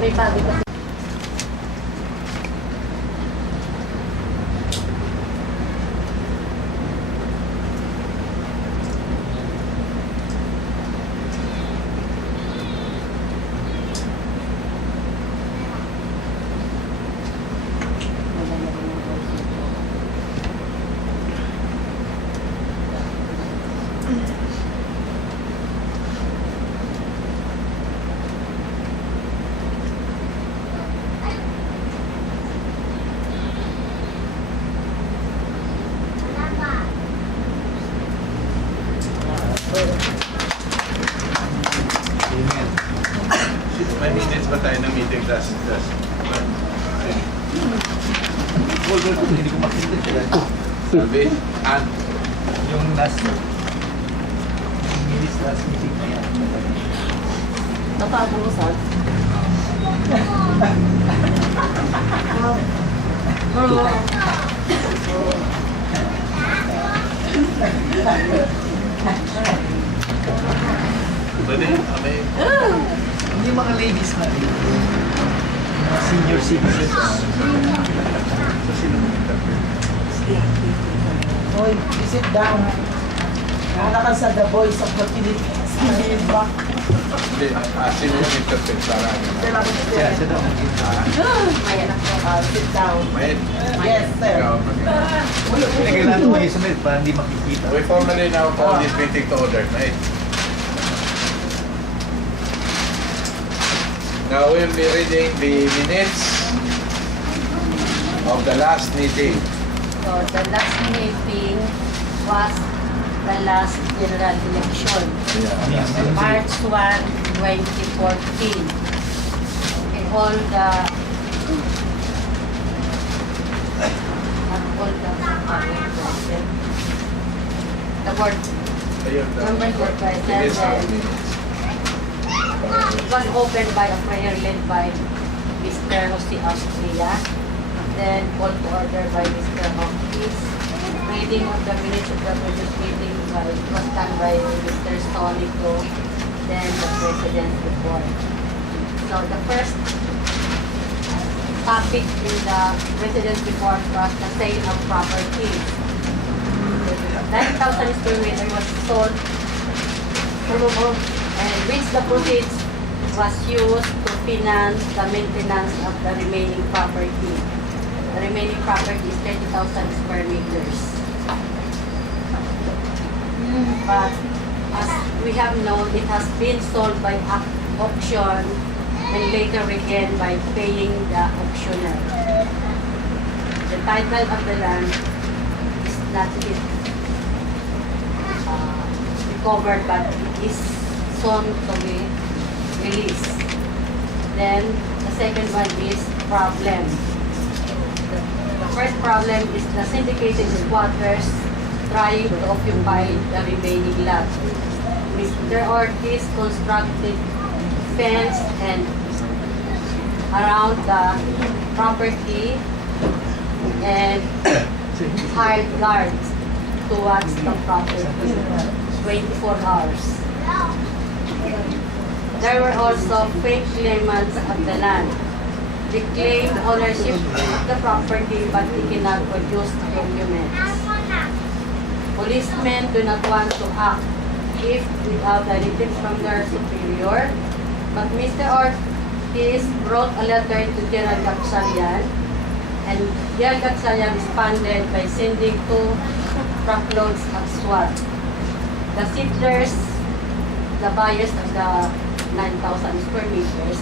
May bago kasi. May minutes ba tayo ng meeting? Hindi ko makita sila. Sabi? Yung last meeting na yan. Natago mo, Sal? Pwede? May... Hindi mga ladies na rin. Mga senior citizens. So, sino mo interview? Hoy, sit down. Wala ka sa The Voice of the Philippines. Diba? Hindi. Sino yung interview? Para ano na? Siya daw. May anak ko. Sit down. May... Yes, sir. Ikaw, Hindi kailangan tumayo sa med para hindi makikita. we formally now call this meeting to order. Right? Now we'll be reading the minutes of the last meeting. So, the last meeting was the last general election. March 1, 2014. And all the board Ayun, members were present. minutes of And minutes. it was opened by a prayer led by Mr. Jose Austria. Then called to order by Mr. Hopkins. Reading of the minutes of the previous meeting was done by Mr. Sonico. Then the President's report. So the first topic in the President's report was the sale of property. 9,000 square meter was sold and which the proceeds was used to finance the maintenance of the remaining property. The remaining property is 30,000 square meters. But as we have known, it has been sold by auction and later regained by paying the auctioneer. The title of the land is not yet recovered, but it is soon to be released. Then the second one is problem. The first problem is the syndicated squatters trying to occupy the remaining lot. Mr. Ortiz constructed fence and around the property and hired guards to watch the property 24 hours. There were also fake claimants of the land. They claim ownership of the property but they cannot produce documents. Policemen do not want to act if without directives from their superior. But Mr. Ortiz wrote a letter to General Gatchalian, and General Gatchalian responded by sending 2 truckloads of SWAT. The settlers, the buyers of the 9,000 square meters,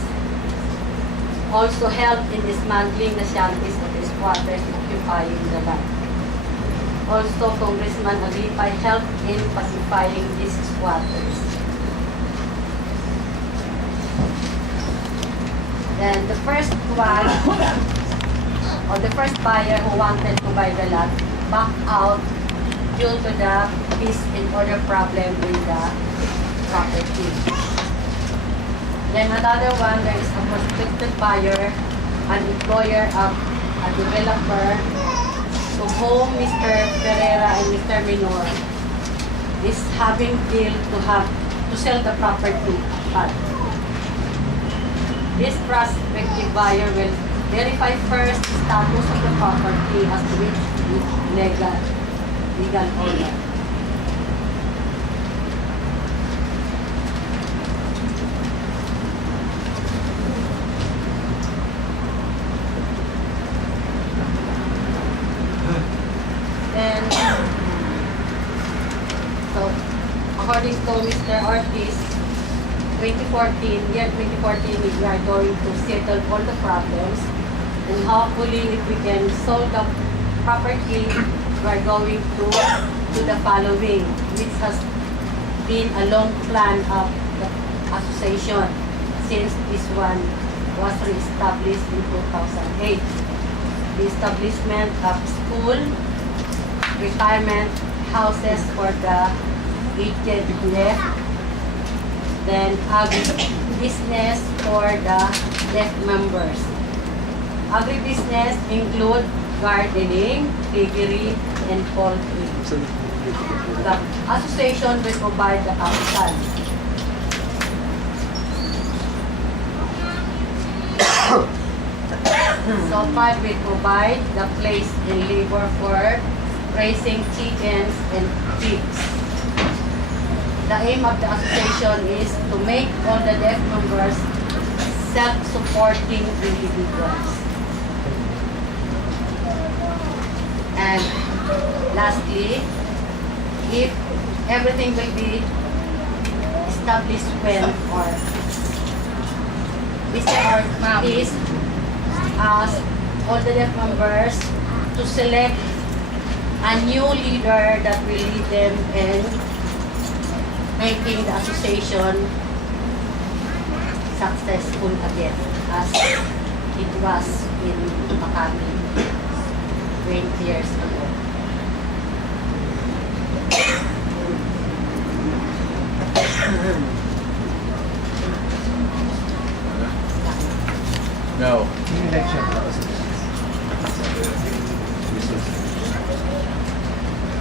also helped in dismantling the shanties of the squatters occupying the land. Also, Congressman Agrippa helped in pacifying these squatters. Then the first one, or the first buyer who wanted to buy the lot, backed out due to the peace and order problem with the property. Then another one, there is a prospective buyer, an employer of a developer, to whom Mr. Ferreira and Mr. Minor is having deal to sell the property. But this prospective buyer will verify first the status of the property as to which is legal owner. Then, so, according to Mr. Ortiz, 2014, we are going to settle all the problems, and hopefully if we can solve the property, we are going to do the following, which has been a long plan of the association since this one was re-established in 2008. The establishment of school, retirement houses for the aged left, then agribusiness for the deaf members. Agribusiness include gardening, piggery, and poultry. The association will provide the capital. So far, we provide the place and labor for raising chickens and pigs. The aim of the association is to make all the deaf members self-supporting individuals. And lastly, if everything will be established well, or Mr. Ortiz ask all the deaf members to select a new leader that will lead them in making the association successful again as it was in Makati 20 years ago. No. Yung election process.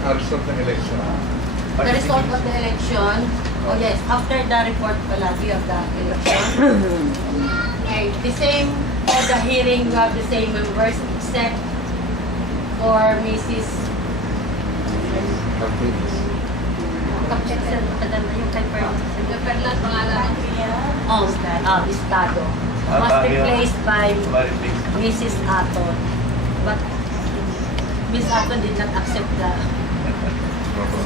How result ng election? The result of the election, oh yes, after the report palagi of the election, okay, the same for the hearing, we have the same members except for Mrs. Yung kay Perlan, pangalan Estado. Was replaced by Mrs. Aton. But Miss Aton did not accept the.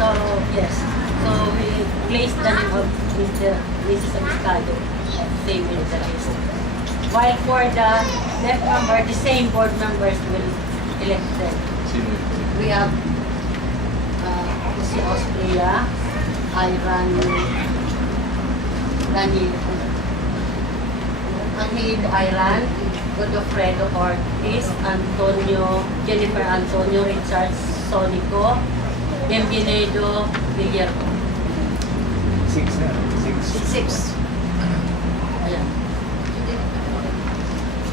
So yes, so we placed the name of Mrs. Estado, same in the list. While for the left member, the same board members will elect them. We have si Austria, Iran, Danilo, Angel Iran, Godofredo Ortiz, Jennifer Antonio, Richard Sonico, Bienvenido Villarco. 6 na. 6. Ayan.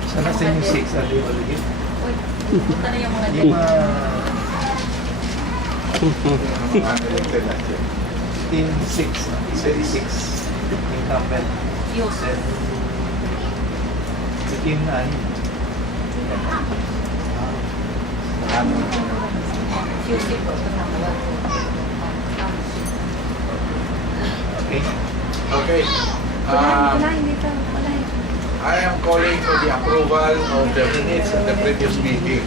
Sana sa yung 6 ali ulit. Uy, punta na yung mga Yung Unelected last year. team 6. 6. Incumbent. Yus. Then, sa team 9. QC po. Okay. Okay. I am calling for the approval of the minutes of the previous meeting.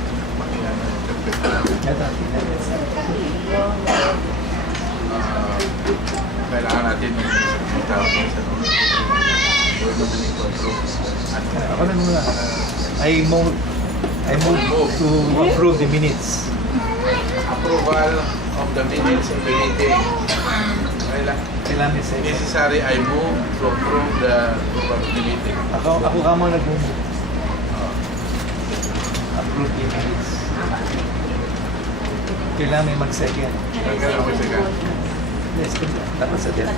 Kailangan natin ng tawag sa Ako na muna. I move to approve the minutes. approval of the minutes of the meeting. Kailan may second? Necessary, I move to approve the approval of the meeting. Ako ka mo nag-move. Approve the minutes. Kailan may mag-second. Kailangan ako second. Yes, dapat sa death.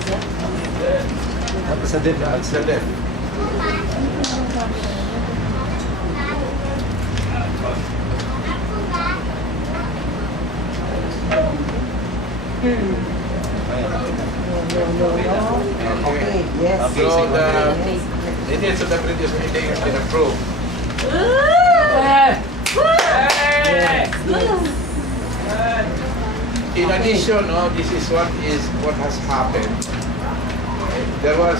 Dapat sa death na Sa mag-second. left. Okay, yes. Okay, So sige. the minutes of the previous meeting have been approved. In addition, this is what has happened. There were.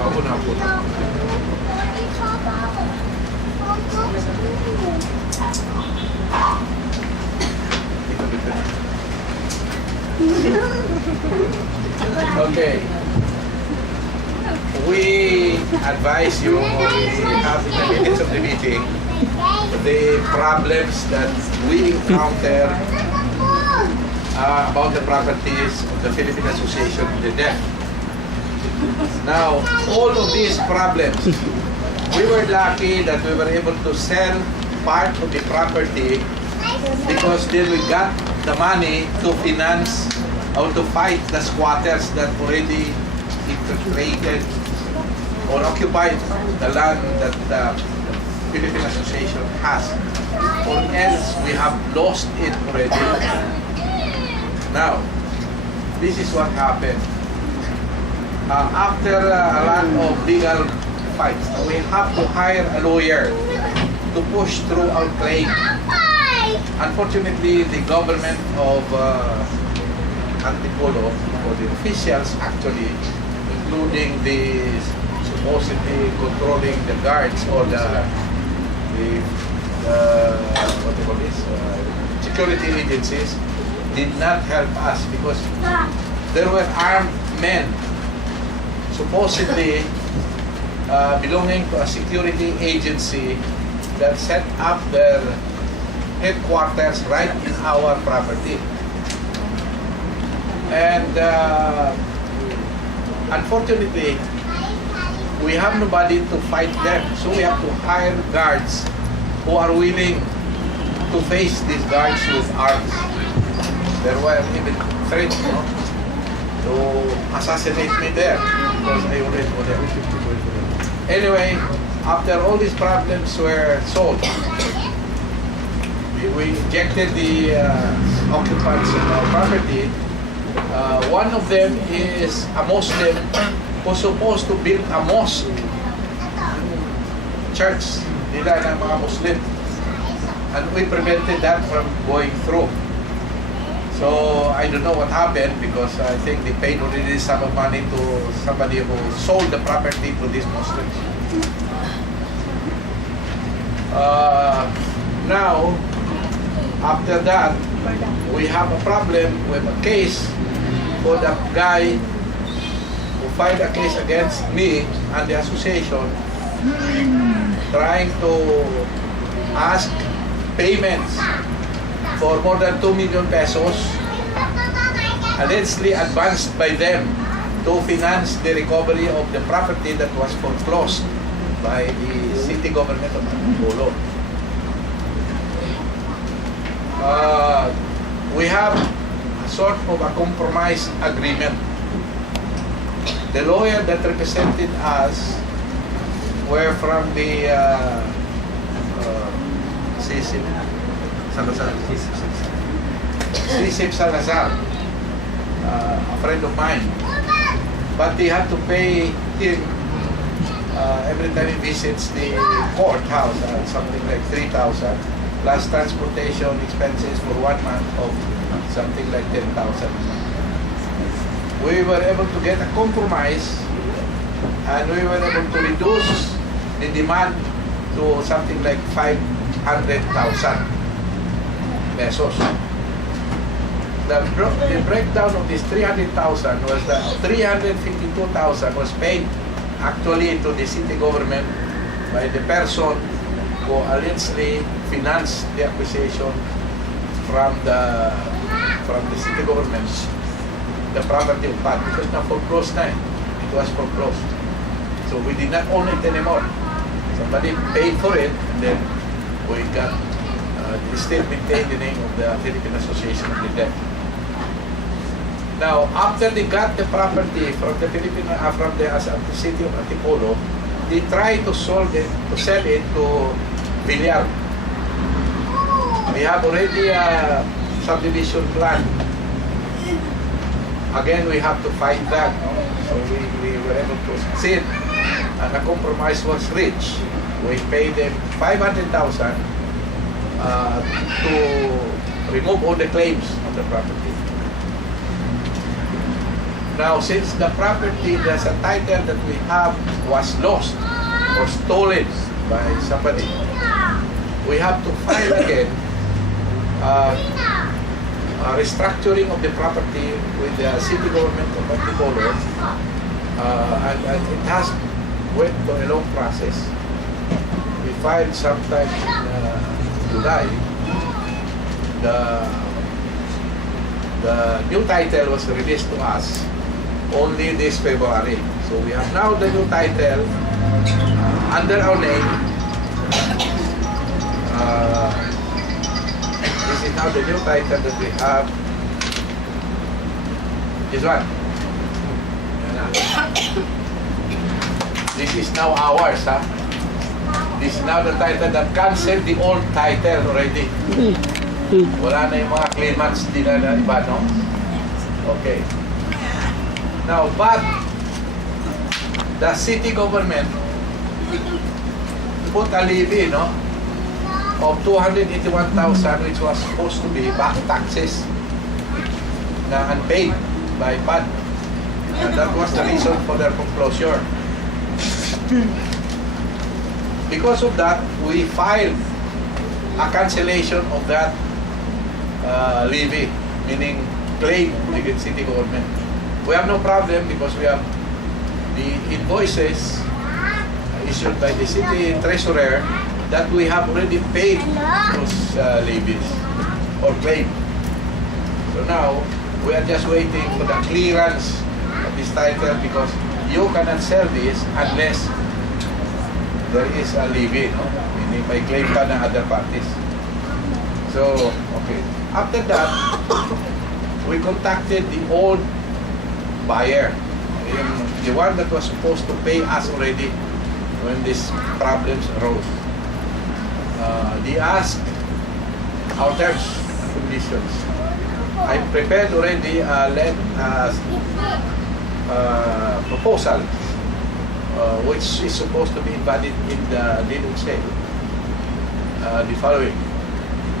Ako na po. Okay. We advise you, or we have in the minutes of the meeting, the problems that we encounter about the properties of the Philippine Association of the Deaf. Now, all of these problems, we were lucky that we were able to sell part of the property because then we got the money to finance or to fight the squatters that already infiltrated or occupied the land that the Philippine Association has. Or else we have lost it already. Now, this is what happened. After a lot of legal fights, we have to hire a lawyer to push through our claim. Unfortunately, the government of Antipolo, or the officials actually, including the supposedly controlling the guards or the what do you call this, security agencies, did not help us because there were armed men supposedly belonging to a security agency that set up their headquarters right in our property. And unfortunately, we have nobody to fight them, so we have to hire guards who are willing to face these guards with arms. There were even threats, to assassinate me there because I already go there. Anyway, after all these problems were solved, we injected the occupants in our property. One of them is a Muslim who's supposed to build a mosque, church nila ng mga Muslim, and we prevented that from going through. So I don't know what happened because I think they paid already some of money to somebody who sold the property to these Muslims. Now, after that, we have a problem with a case for the guy who filed a case against me and the association, trying to ask payments for more than 2 million pesos, allegedly advanced by them to finance the recovery of the property that was foreclosed by the city government of Antipolo. We have a sort of a compromise agreement. The lawyer that represented us were from the CISIP Salazar, a friend of mine. But they had to pay him every time he visits the courthouse, something like 3,000, plus transportation expenses for 1 month of something like 10,000. We were able to get a compromise, and we were able to reduce the demand to something like 500,000 pesos. The breakdown of this 300,000 was that 352,000 was paid actually to the city government by the person who allegedly financed the acquisition from the city government, the property of PAD, because now foreclosed na. It was foreclosed. So we did not own it anymore. Somebody paid for it, and then we got, still maintained the name of the Philippine Association of the Deaf. Now, after they got the property from the city of Antipolo, they tried to sell it to Villar. We have already a subdivision plan. Again, we have to fight that. No? So we were able to succeed, and a compromise was reached. We paid them 500,000 to remove all the claims on the property. Now, since the property, there's a title that we have was lost or stolen by somebody, we have to file again a restructuring of the property with the city government of Antipolo, and it has went to a long process. We filed sometime in July. The new title was released to us only this February. So we have now the new title under our name. This is now the new title that we have. This one. This is now ours, huh? This is now the title that canceled the old title already. Wala na yung mga claimants din na iba, no? Okay. Now, but the city government put a levy, no, of 281,000, which was supposed to be back taxes na unpaid by PAD. And that was the reason for their foreclosure. Because of that, we filed a cancellation of that levy, meaning claim against city government. We have no problem because we have the invoices issued by the city treasurer that we have already paid those levies or claim. So now, we are just waiting for the clearance of this title, because you cannot sell this unless there is a levy, no? Meaning may claim pa ng other parties. So, okay. After that, we contacted the old buyer, the one that was supposed to pay us already when these problems arose. They asked our terms and conditions. I prepared already a proposal which is supposed to be embodied in the deed of sale. The following: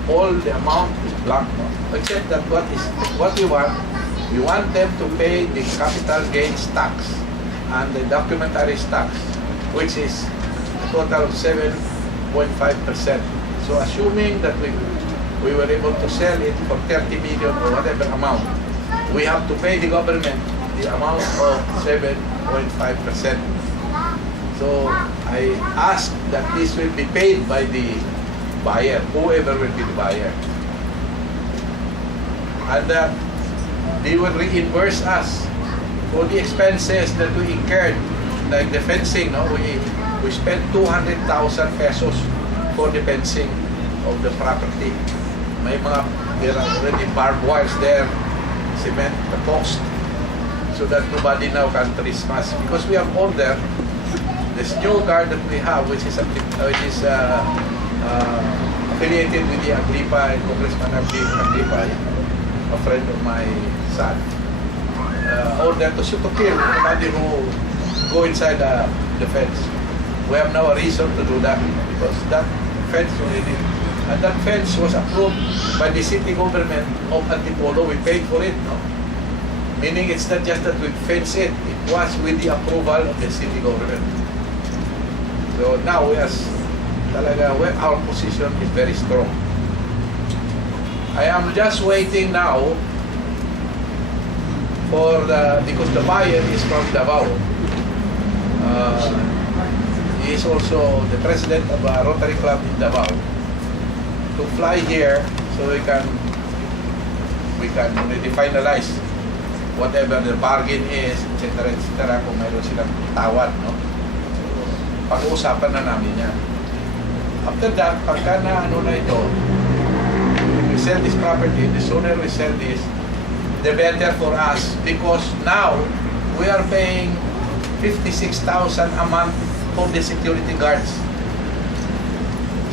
all the amount is blank, except that what we want them to pay the capital gains tax and the documentary tax, which is a total of 7.5%. So assuming that we were able to sell it for 30 million or whatever amount, we have to pay the government the amount of 7.5%. So I ask that this will be paid by the buyer, whoever will be the buyer. And they will reimburse us for the expenses that we incurred, like the fencing. No, we spent 200,000 pesos for the fencing of the property. There are already barbed wires there, cement, the post, so that nobody now can trespass. Because we have ordered this new guard that we have, which is affiliated with the Aglipa and Congressman Aglipa, a friend of my son, ordered to shoot to kill anybody who go inside the fence. We have now a reason to do that because that fence already, and that fence was approved by the city government of Antipolo. We paid for it, no? Meaning it's not just that we fence it, it was with the approval of the city government. So now our position is very strong. I am just waiting now because the buyer is from Davao. He is also the president of a Rotary Club in Davao. To fly here so we can already finalize whatever the bargain is, etc. Kung mayroon silang tawad, no? Pag-uusapan na namin yan. After that, pagka na na ito, we sell this property, the sooner we sell this, the better for us because now we are paying 56,000 a month for the security guards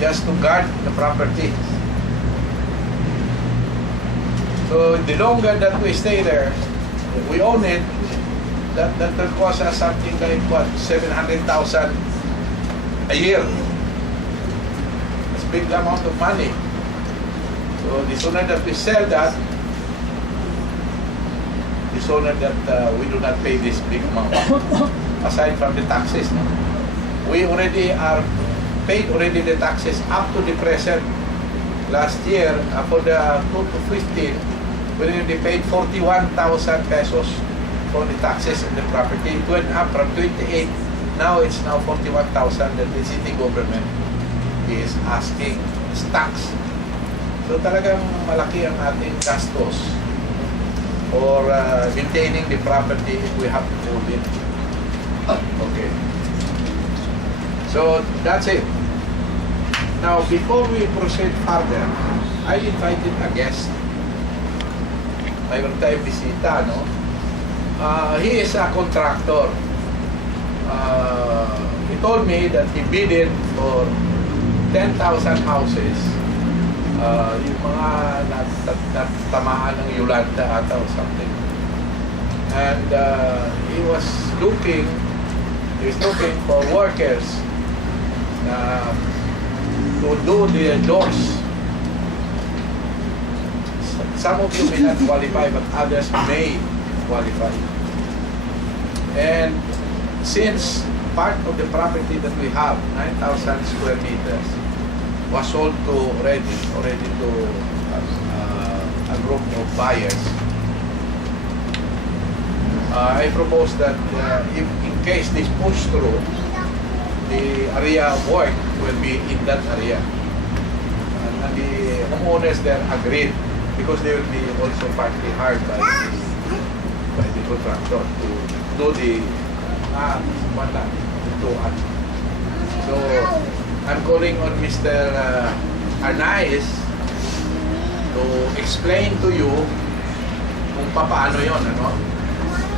just to guard the property. So the longer that we stay there, we own it, that will cost us something like what, 700,000 a year. It's a big amount of money. So the sooner that we sell that, the sooner that we do not pay this big amount. Aside from the taxes, no? We already are paid already the taxes up to the present. Last year, for the 2015, we already paid 41,000 pesos for the taxes on the property. It went up from 28, now it's now 41,000 that the city government is asking as tax. So talagang malaki ang ating gastos for maintaining the property if we have to hold it. Okay. So that's it. Now, before we proceed further, I invited a guest. Mayroon tayong bisita, no? He is a contractor. He told me that he bid for 10,000 houses. Yung mga natamaan ng Yolanda ata or something. And he was looking for workers to do the doors. Some of you may not qualify, but others may qualify. And since part of the property that we have, 9,000 square meters, was sold to already to a group of buyers, I propose that if in case this push through, the area of work will be in that area. And the homeowners there agreed because they will be also partly hired by the contractor to do the So I'm calling on Mr. Arnaiz to explain to you kung paano yon, ano?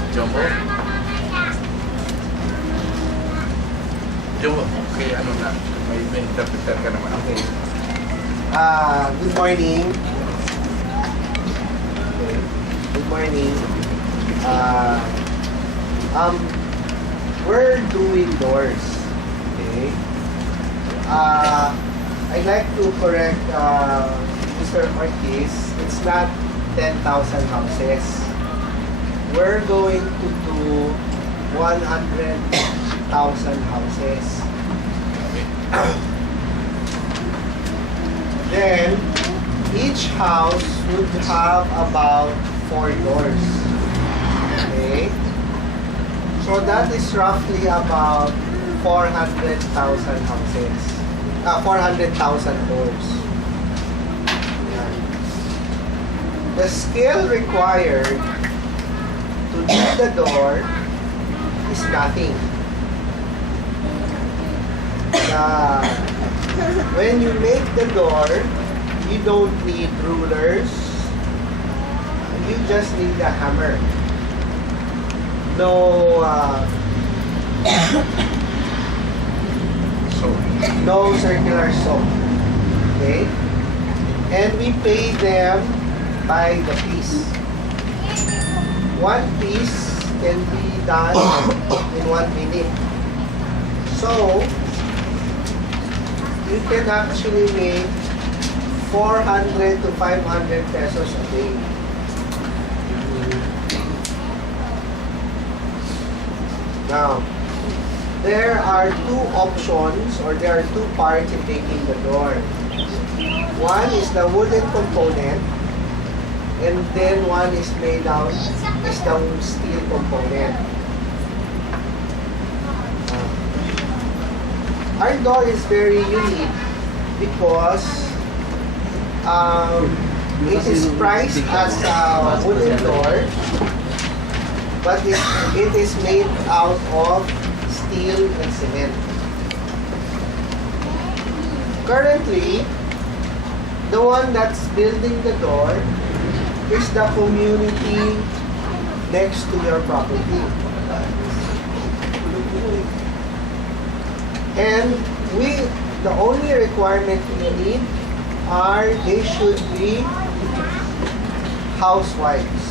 Jumbo? Okay, ano na? May interpreter ka naman. Okay. Good morning. Good morning. We're doing doors. Okay. I'd like to correct Mr. Ortiz. It's not 10,000 houses. We're going to do 100,000 houses. Then, each house would have about 4 doors. Okay? So that is roughly about 400,000 houses. 400,000 doors. Yan. The scale required to do the door is nothing. When you make the door, you don't need rulers. You just need a hammer. No circular saw. Okay? And we pay them by the piece. One piece can be done in 1 minute. So, you can actually make 400 to 500 pesos a day. Now, there are two options, or there are two parts in making the door. One is the wooden component, and then one is made out is the steel component. Our door is very unique because it is priced as a wooden door, but it is made out of steel and cement. Currently, the one that's building the door is the community next to your property. And the only requirement we need are they should be housewives.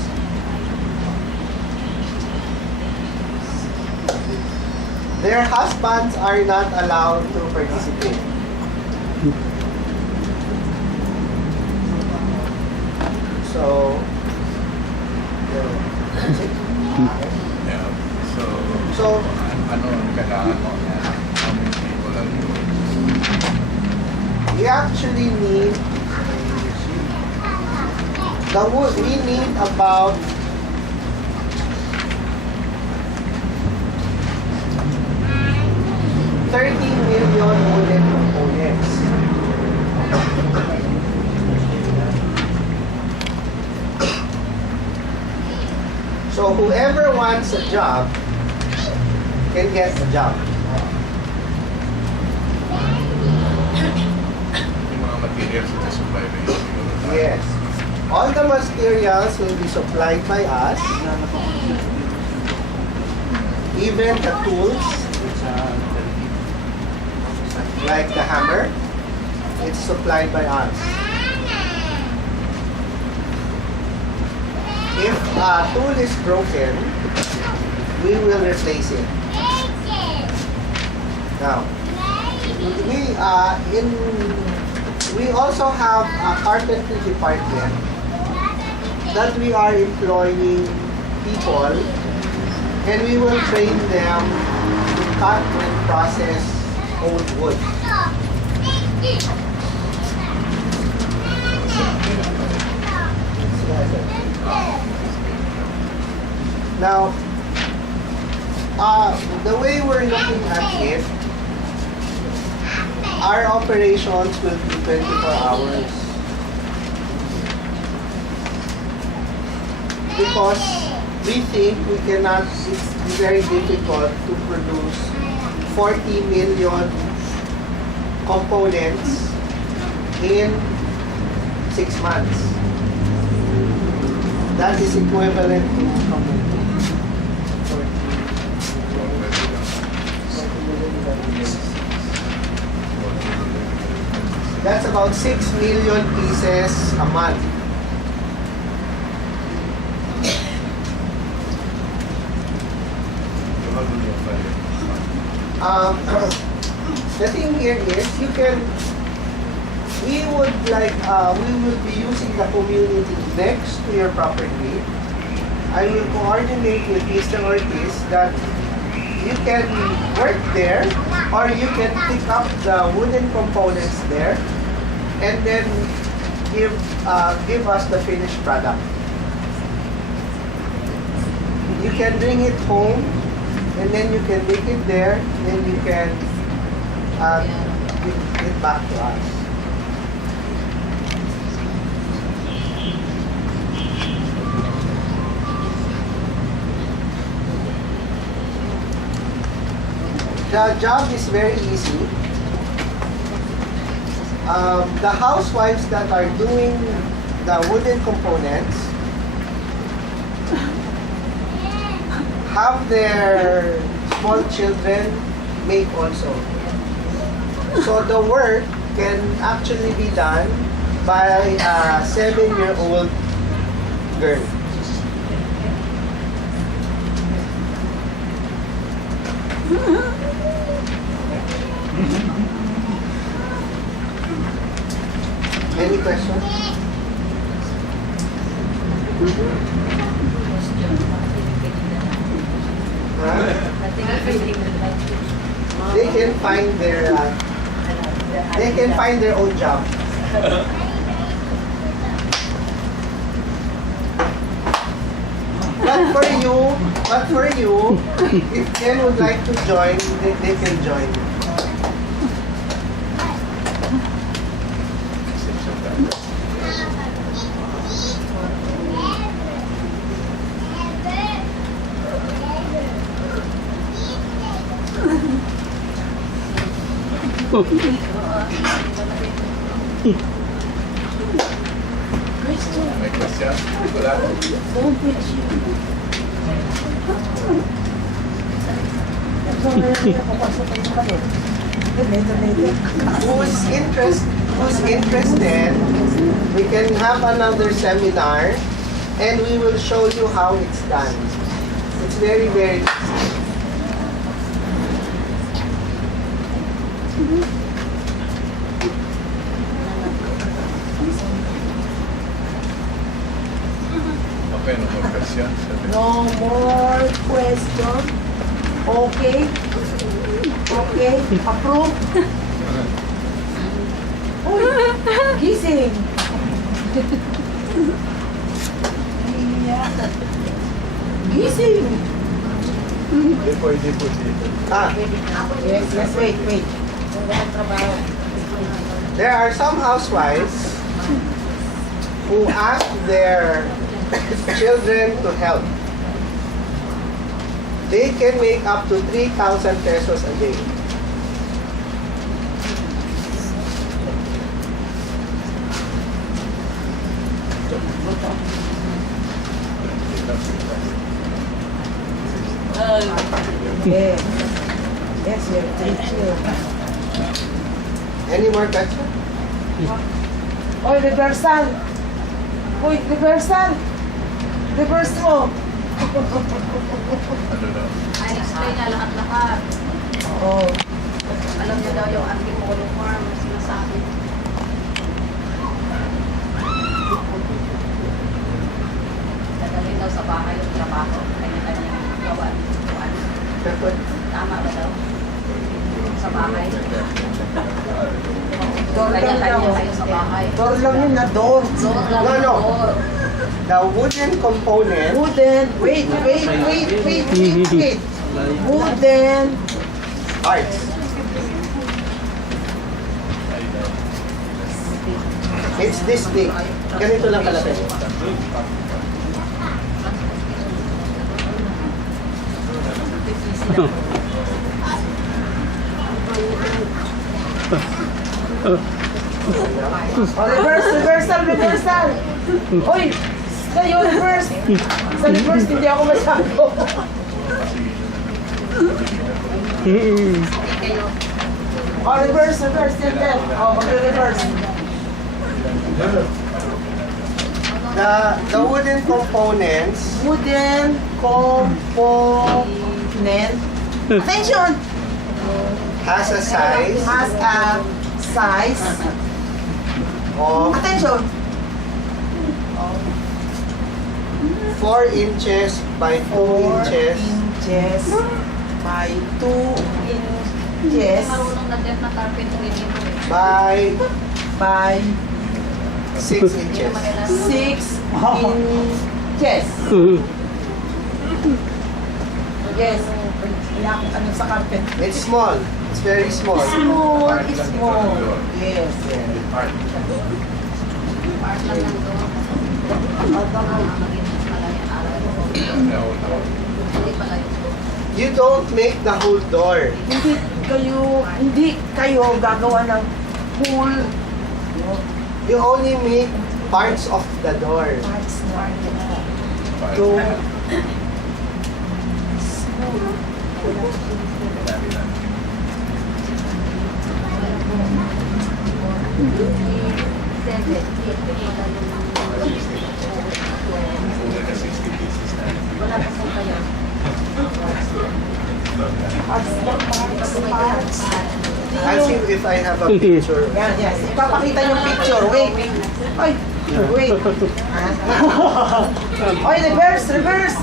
Their husbands are not allowed to participate. So, Yeah. So, ano ang kailangan mo? How many people are you? we actually need the wood. We need about 30 million wooden components. So whoever wants a job can get a job. Yung mga materials na supply ba yun? Yes. All the materials will be supplied by us. Even the tools, like the hammer, it's supplied by us. If a tool is broken, we will replace it. Now, we also have a carpentry department that we are employing people, and we will train them to cut and process old wood. Now, the way we're looking at it, our operations will be 24 hours. Because we think it's very difficult to produce 40 million components in 6 months. That is equivalent to that's about 6 million pieces a month. The thing here is we will be using the community next to your property. I will coordinate with Mr. Ortiz that you can work there, or you can pick up the wooden components there and then give us the finished product. You can bring it home and then you can make it there, then you can give it back to us. The job is very easy. The housewives that are doing the wooden components have their small children make also. So the work can actually be done by a 7-year-old girl. Any questions? Huh? They can find their own job. But for you, if Ken would like to join, they can join. May question? Wala. Who's interested, we can have another seminar and we will show you how it's done. It's very, very easy. Okay, no more questions. No more question. Okay. Okay. Approve. Uy, gising. Gising. Pwede. Yes, wait. There are some housewives who ask their children to help. They can make up to 3,000 pesos a day. Yes. Yes, thank you. Any more questions? Oy, reversal. Uy, reversal. Reverse mo. Ano na? Ay, explain niya lahat-lahat. Oo. Alam niyo daw yung anti-polo farm, sinasabi. Dadalhin daw sa bahay yung trabaho. Kanya-kanya gawa. Tama ba daw? Sa bahay. Door lang Kanya-kanya daw. kayo sa bahay. Door lang yun na door. Door lang No, yung no. door. The wooden component, Wooden. Wait. Wooden. parts. It's this big. Ganito lang kalaki. Oh, reversal. Uy, kayo reverse. Sa reverse, hindi ako masyado. Oh, reverse. Yan. Oh, magre-reverse. The wooden components Wooden component. Attention! has a size Has a size. of Attention! 4 inches by 2 inches inches by 2 inches Marunong na din na carpentry dito. by by 6 inches. 6 inches. Yes. Ano sa carpet? It's small. It's very small. Small. Yes. Part lang ng door. Hindi pala yun. You don't make the whole door. Hindi kayo gagawa ng pool. You only make parts of the door. To Wala pa po kayo. parts. I'll see if I have a picture. Yan, yes. Ipapakita yung picture. Wait. Ay, wait. Oy, reverse, reverse.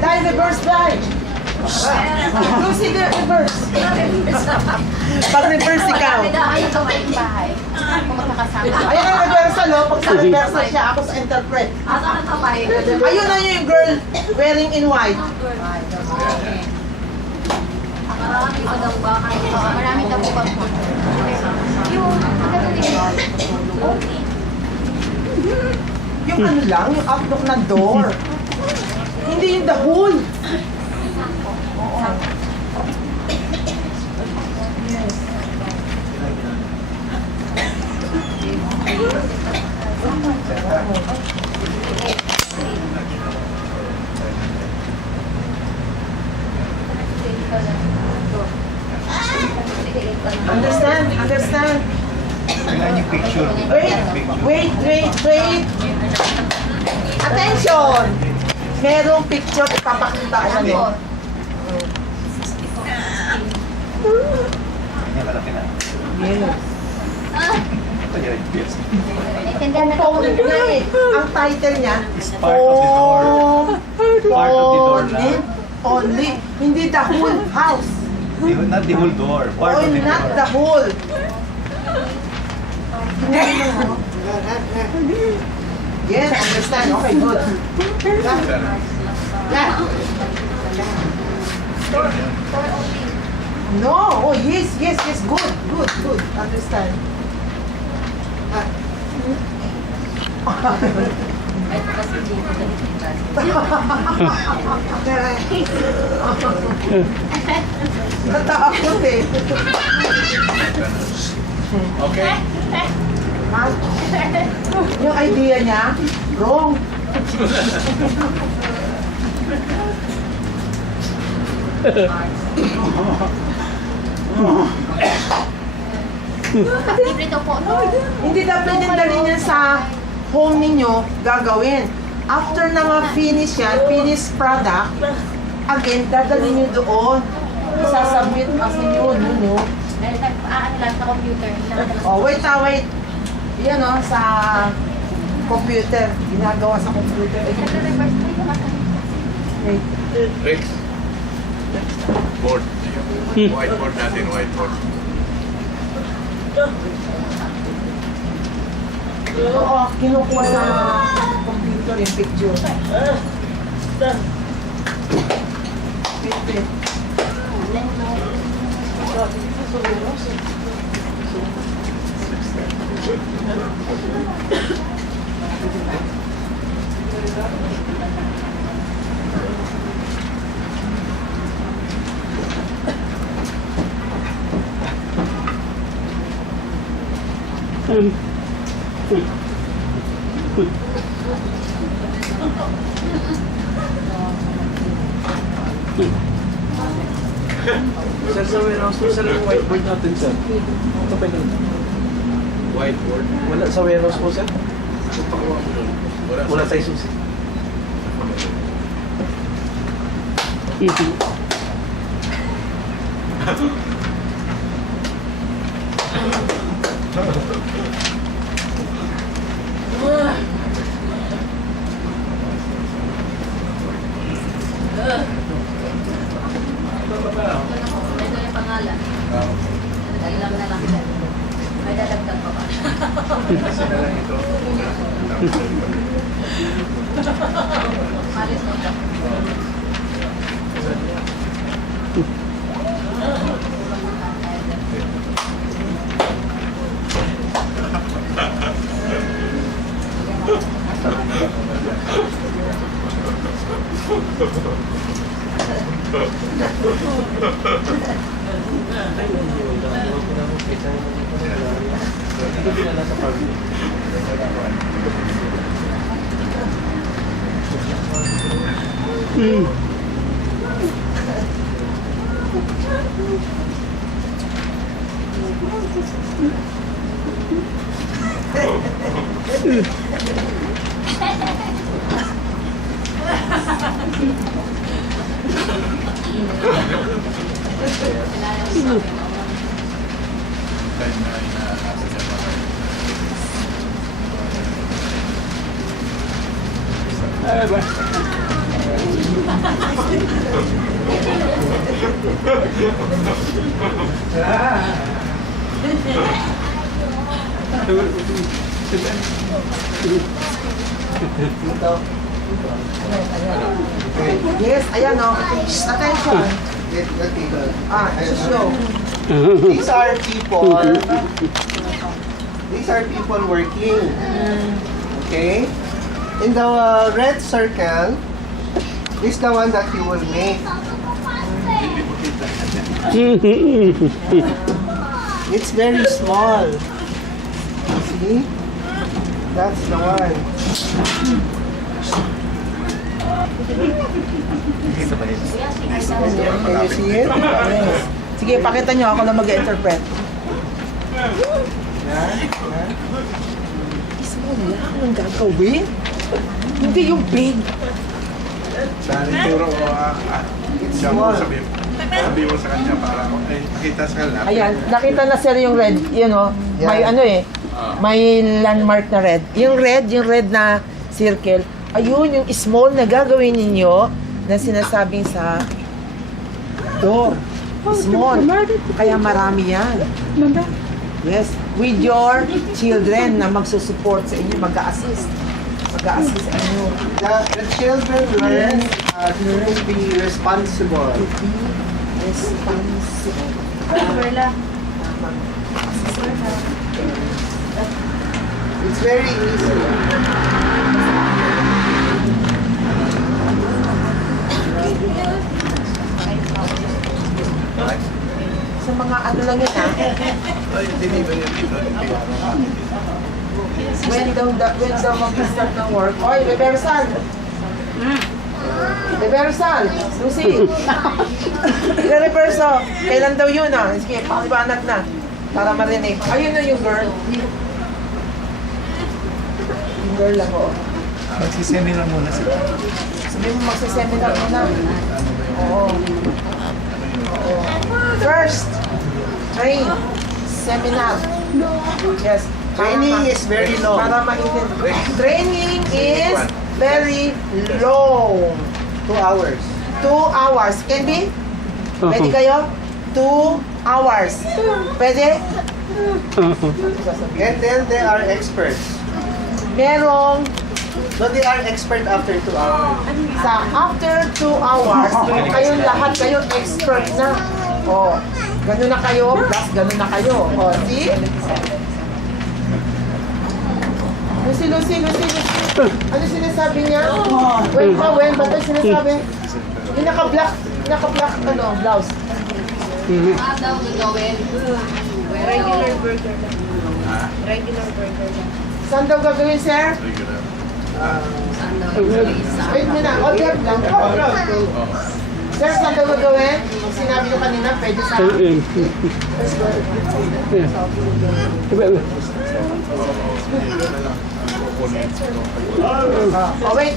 Die, reverse, die. Lucy, the reverse. Pag reverse ikaw. Ayaw ka yung bahay. Kung magkakasama. Ayan ang reverse ano, pag sa reverse na siya, ako sa interpret. Asa ka kamay? Ayun na yung girl wearing in white. Marami pa daw ba? Marami daw po ba? Yung ano lang, yung outlook ng door. Hindi yung the whole. Understand? Understand? Kailangan yung picture. Wait. Attention! Merong picture ipapakita ano. Kanya kalaki na. Yes. Ito yun, yes. Naiintindihan na Component niya eh. Ang title niya, Part of the door. Part of the door lang. Component only. Hindi the whole house. Not the whole door. Part Or of the not door. the whole. Yes, understand. Okay, good. No, oh yes, good. Understand. Natakot eh. Okay? Ha? Yung idea niya, wrong. libre daw po. No. Hindi dapat yung dalhin niya sa home ninyo gagawin. After na ma-finish yan, finished product, again, dadalhin niyo doon. Isasubmit kasi yun, no? Dahil nag-aano lang sa computer. Oh, wait. Yan o, sa computer. Ginagawa sa computer. Wait. Rex. Board. Whiteboard natin, whiteboard. Oo, kinukuha sa computer yung picture. Wait. Sir, sa warehouse po, sir, yung whiteboard natin, sir. Ito pa yun. Whiteboard. Wala sa warehouse po, sir. Wala. Wala tayo susi. Ito yung pangalan. Alam na lang. May dadagdag pa ba? Kasi na lang ito. Malis na ito. Ito pinala sa party. time na inaasa siya pa kayo. Yes, ayan o. Attention. Let me go. Show. These are people working. Okay? In the red circle is the one that you will make. It's very small. See? That's the one. Can you see it? Yes. Sige, pakita nyo. Ako na mag-interpret. Small lang ang gagawin. Hindi yung big. Dahil turo ko, siya mo small. sabi mo sa kanya para makita sa kanya. Ayan, nakita na sir yung red. Yun o. May Yeah. ano eh. May landmark na red. Yung red na circle. Ayun, yung small na gagawin ninyo na sinasabing sa door. Small. Kaya marami yan. Yes. With your children na magsusupport sa inyo, mag-a-assist. Mag-a-assist sa inyo. The children learn to be responsible. Responsible. It's very easy. Sa mga ano lang yun Ay, hindi ba yun dito? When daw mag-start ng work. Oy, reversal! Reversal! Lucy! Re-reverso! Kailan daw yun ah? Sige, pakibanag na. Para marinig. Ayun na yung girl. Yung girl lang oh. Magsiseminar muna sila. Sabi mo magsiseminar muna. Oo. Oo. First, train. Seminar. Yes. Training is very long. Para maintindihan. Training is very long. 2 hours. 2 hours. Can be? Pwede kayo? 2 hours. Pwede? And then they are experts. Merong So they are expert after 2 hours. sa after 2 hours, kayong lahat kayo expert na. Oh, ganun na kayo, plus ganun na kayo. Oh, see? Lucy. Ano sinasabi niya? When ba ito sinasabi? Yung naka-black, ano, blouse. Daw gagawin. Regular burger lang. Regular burger lang. Saan daw gagawin, sir? Saan daw yung isa? Wait mo na, order lang. Sir, saan daw gagawin? Yung sinabi nyo kanina, pwede sa... Oh, wait.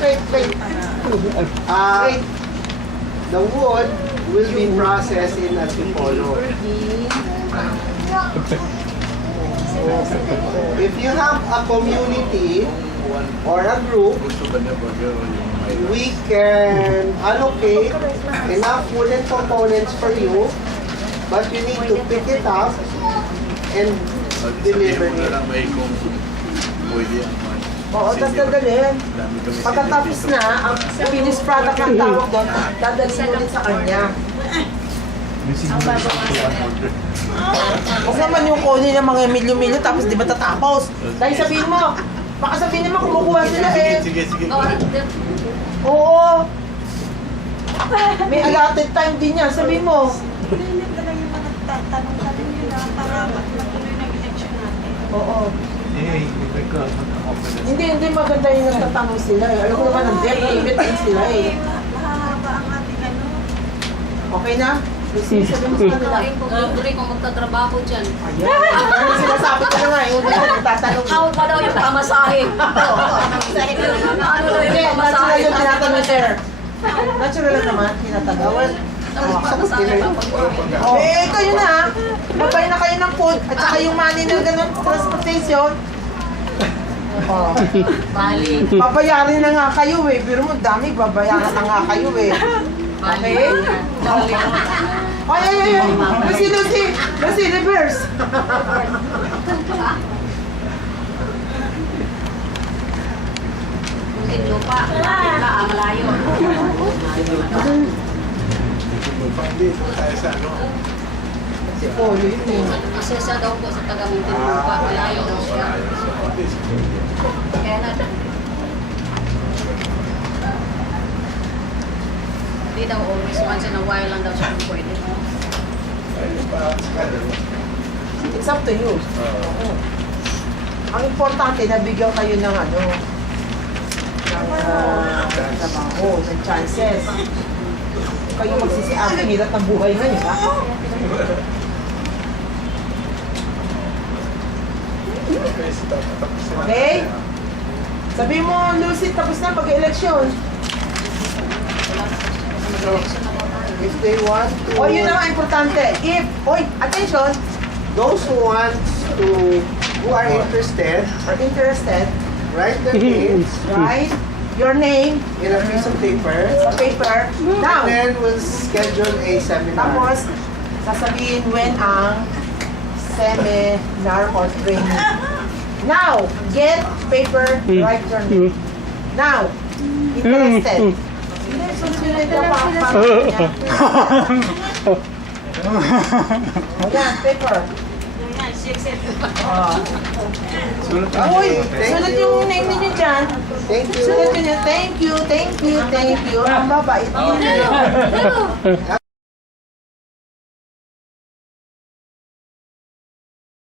The wood will be processed in Antipolo. If you have a community or a group, Gusto ba niya burger o yung may we can allocate enough wooden components for you, but you need to pick it up and deliver sabihin mo na it. lang may kung pwede ang Oo, tapos dadalhin. dami kami Pagkatapos na, ang finished product ang tawag doon, dadalhin mo ulit sa kanya. Huwag naman yung kunin ng mga milyo-milyo tapos di ba tatapos? Dahil sabihin mo, baka sabihin naman kumukuha sila eh. Sige. Oo. May allotted time din yan, sabihin mo. Oo. Hindi maganda yung nagtatanong sila eh. Alam ko naman ang depth, limit din sila eh. Okay na? Lucy, sabi mo sa kanila. Tuloy kung magtatrabaho dyan. Ayan. Ayan, sinasabi ko na nga eh. Una ko nagtatanong. Ikaw pa daw yung pamasahe. Ano daw Hindi, yung natural pamasahe? yung tinatanong, sir. Natural lang naman, tinatanong. Tapos pagkasama pa pag-work. Oh. Eh, kayo na. Babay na kayo ng food at saka yung money na ganun, transportation. Oh. Bali. Babayarin na nga kayo eh. Pero mo dami, babayaran na nga kayo eh. Bali. Okay? Bali. Ay. Lucy, reverse. Yung lupa, malapit na, malayo. Hindi, tayo sa ano. Si Polo yun eh. Asesa daw po sa taga-Muntinlupa, malayo daw siya. Kaya na, hindi daw always once in a while lang daw siya kung pwede. It's up to you. Oo. Ang importante, nabigyan kayo ng ano, ng trabaho, ng chances. Kayo magsisiabi, hirap ng buhay ngayon, ha? Okay? Sabi mo, Lucy, tapos na pag-eleksyon. If they want to, O, yun ang importante. If, attention, those who want to, who are interested, are interested, write their names write your name in a piece of paper, sa paper. Now, and then we'll schedule a seminar. tapos, sasabihin when ang seminar or training. Now, get paper, write your name. Now, interested. Hindi, susunod na pa. Ayan, paper. Uy, sulat yung name ninyo dyan. Thank you. Sulat nyo, thank you. Ang babait.